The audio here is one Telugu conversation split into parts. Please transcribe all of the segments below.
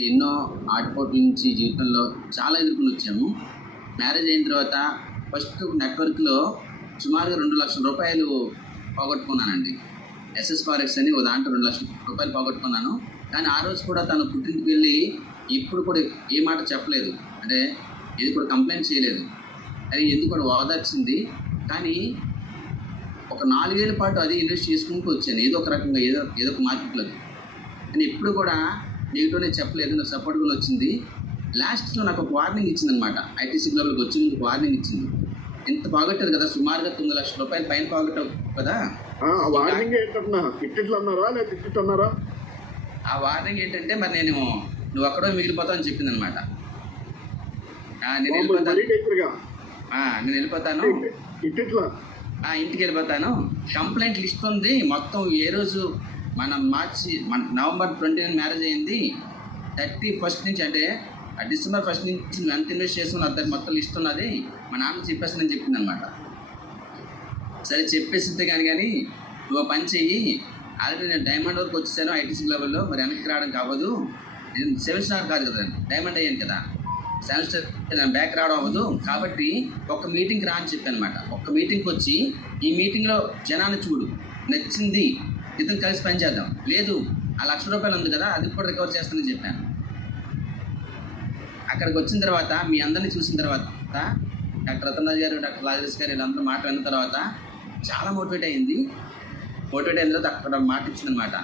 ఎన్నో ఆటుపోట్ల నుంచి జీవితంలో చాలా ఎదుర్కొని వచ్చాము. మ్యారేజ్ అయిన తర్వాత ఫస్ట్ నెట్వర్క్లో సుమారుగా 2,00,000 రూపాయలు పోగొట్టుకున్నానండి. ఎస్ఎస్ ఫారెక్స్ అని ఒక దాంట్లో 2,00,000 రూపాయలు పోగొట్టుకున్నాను. కానీ ఆ రోజు కూడా తను పుట్టింటికి వెళ్ళి ఇప్పుడు కూడా ఏ మాట చెప్పలేదు, అంటే ఇది కూడా కంప్లైంట్ చేయలేదు. అది ఎందుకు కూడా ఓదార్చింది. కానీ ఒక 4 ఏళ్ల పాటు అది ఇన్వెస్ట్ చేసుకుంటూ వచ్చాను, ఏదో ఒక రకంగా ఏదో ఒక మార్కెట్లోకి. కానీ ఎప్పుడు కూడా నెగిటివ్ అనేది చెప్పలేదు, నాకు సపోర్ట్గా వచ్చింది. లాస్ట్లో నాకు ఒక వార్నింగ్ ఇచ్చిందనమాట. ఐటీసీ గ్లోబల్కి వచ్చి ముందు వార్నింగ్ ఇచ్చింది. ఎంత పోగొట్టారు కదా, సుమారుగా 9,00,000 రూపాయలు పైన పోగొట్టావు కదా. ఆ వార్నింగ్ ఏంటంటే మరి నువ్వు అక్కడో మిగిలిపోతావు అని చెప్పింది అనమాట. నేను వెళ్ళిపోతాను ఇంటికి వెళ్ళిపోతాను. కంప్లైంట్ లిస్ట్ ఉంది మొత్తం. ఏ రోజు మన నవంబర్ 29 మ్యారేజ్ అయింది, 31st నుంచి అంటే డిసెంబర్ 1 నుంచి నువ్వు ఎంత ఇన్వెస్ట్ చేసుకుని అద్దరు మొత్తం లిస్ట్ ఉన్నది, మా నాన్న చెప్పేస్తుందని చెప్పింది అనమాట. సరే చెప్పేసింది కానీ నువ్వు పని చెయ్యి, ఆల్రెడీ నేను డైమండ్ వరకు వచ్చేసాను ఐటీసీ లెవెల్లో, మరి వెనక్కి రావడానికి అవ్వదు. నేను 7 స్టార్ కాదు కదా, డైమండ్ అయ్యాను కదా, 7 స్టార్ నేను బ్యాక్ రావడం అవ్వదు. కాబట్టి ఒక్క మీటింగ్కి రా అని చెప్పాను అనమాట. ఒక్క మీటింగ్కి వచ్చి ఈ మీటింగ్లో జనాన్ని చూడు, నచ్చింది ఇద్దరు కలిసి పని చేద్దాం, లేదు ఆ 1,00,000 రూపాయలు ఉంది కదా అది కూడా రికవర్ చేస్తానని చెప్పాను. అక్కడికి వచ్చిన తర్వాత మీ అందరినీ చూసిన తర్వాత డాక్టర్ రతన్ గారు, డాక్టర్ లాజరస్ గారు వీళ్ళందరూ మాట విన్న తర్వాత చాలా మోటివేట్ అయిన తర్వాత అక్కడ మాట ఇచ్చిందనమాట.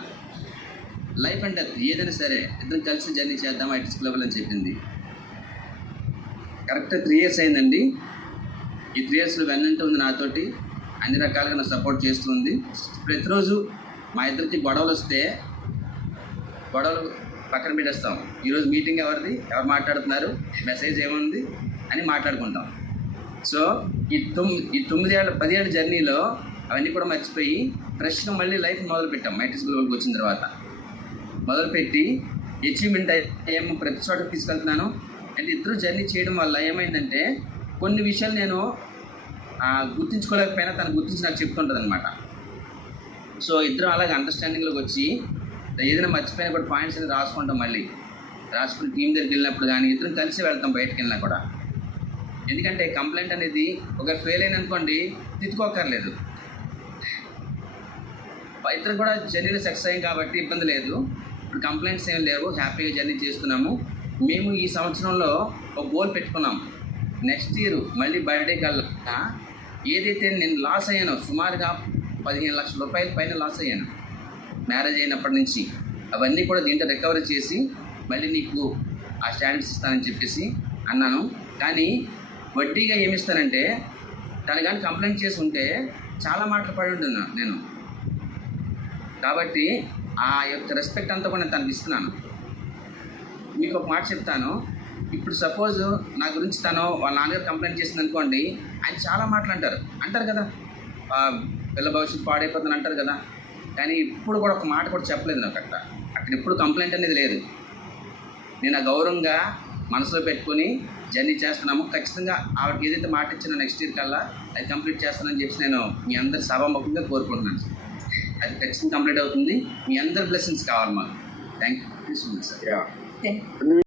లైఫ్ అంటే ఏదైనా సరే ఇద్దరు కలిసి జర్నీ చేద్దాం ఐటీసీ లెవెల్ అని చెప్పింది. కరెక్ట్గా 3 years అయిందండి. ఈ 3 yearsలో వెన్నంటూ ఉంది నాతోటి, అన్ని రకాలుగా నాకు సపోర్ట్ చేస్తుంది. ప్రతిరోజు మా ఇద్దరికి గొడవలు వస్తే గొడవలు పక్కన పెట్టేస్తాం. ఈరోజు మీటింగ్ ఎవరు మాట్లాడుతున్నారు, మెసేజ్ ఏముంది అని మాట్లాడుకుంటాం. సో ఈ 10 ఏళ్ళ జర్నీలో అవన్నీ కూడా మర్చిపోయి ఫ్రెష్గా మళ్ళీ లైఫ్ మొదలుపెట్టాం. ఐటీసీ గ్లోబల్కి వచ్చిన తర్వాత మొదలుపెట్టి అచీవ్మెంట్ అయ్యేమో ప్రతి చోట తీసుకెళ్తున్నాను. అంటే ఇద్దరు జర్నీ చేయడం వల్ల ఏమైందంటే కొన్ని విషయాలు నేను గుర్తించుకోలేకపోయినా తను గుర్తించి నాకు చెప్తుంటుంది అనమాట. సో ఇద్దరం అలాగే అండర్స్టాండింగ్లోకి వచ్చి ఏదైనా మర్చిపోయినా కూడా పాయింట్స్ అనేది రాసుకుంటాం. మళ్ళీ రాసుకుని టీం దగ్గరికి వెళ్ళినప్పుడు కానీ ఇద్దరం కలిసి వెళ్తాం బయటకు వెళ్ళినా కూడా. ఎందుకంటే కంప్లైంట్ అనేది ఒకరు ఫెయిల్ అయిన అనుకోండి తిట్టుకోకర్లేదు, ఇద్దరు కూడా జర్నీలో సక్సెస్ అయ్యాం కాబట్టి ఇబ్బంది లేదు. ఇప్పుడు కంప్లైంట్స్ ఏం లేవు, హ్యాపీగా జర్నీ చేస్తున్నాము. మేము ఈ సంవత్సరంలో ఒక గోల్ పెట్టుకున్నాం, నెక్స్ట్ ఇయర్ మళ్ళీ బర్త్డే కల్లా ఏదైతే నేను లాస్ అయ్యానో సుమారుగా 15,00,000 రూపాయల పైన లాస్ అయ్యాను మ్యారేజ్ అయినప్పటి నుంచి, అవన్నీ కూడా దీంట్లో రికవరీ చేసి మళ్ళీ నీకు ఆ స్టాండర్డ్స్ ఇస్తానని చెప్పేసి అన్నాను. కానీ వడ్డీగా ఏమిస్తానంటే తను కానీ కంప్లైంట్ చేసి ఉంటే చాలా మాటలు పడి ఉంటున్నాను నేను. కాబట్టి ఆ యొక్క రెస్పెక్ట్ అంతా కూడా నేను తనకి ఇస్తున్నాను. మీకు ఒక మాట చెప్తాను. ఇప్పుడు సపోజ్ నా గురించి తను వాళ్ళ నాన్నగారు కంప్లైంట్ చేసింది అనుకోండి, ఆయన చాలా మాటలు అంటారు కదా, పిల్ల భవిష్యత్తు పాడైపోతుందని అంటారు కదా. కానీ ఇప్పుడు కూడా ఒక మాట కూడా చెప్పలేదు నాకు. అక్కడ ఎప్పుడు కంప్లైంట్ అనేది లేదు. నేను ఆ గౌరవంగా మనసులో పెట్టుకొని జర్నీ చేస్తున్నాము. ఖచ్చితంగా ఆవిడకి ఏదైతే మాట ఇచ్చినా నెక్స్ట్ ఇయర్ కల్లా అది కంప్లీట్ చేస్తానని చెప్పి నేను మీ అందరి సభాముఖంగా కోరుకుంటున్నాను. అది ఖచ్చితంగా కంప్లీట్ అవుతుంది. మీ అందరి బ్లెస్సింగ్స్ కావాలి మాకు. Thank you so much sir.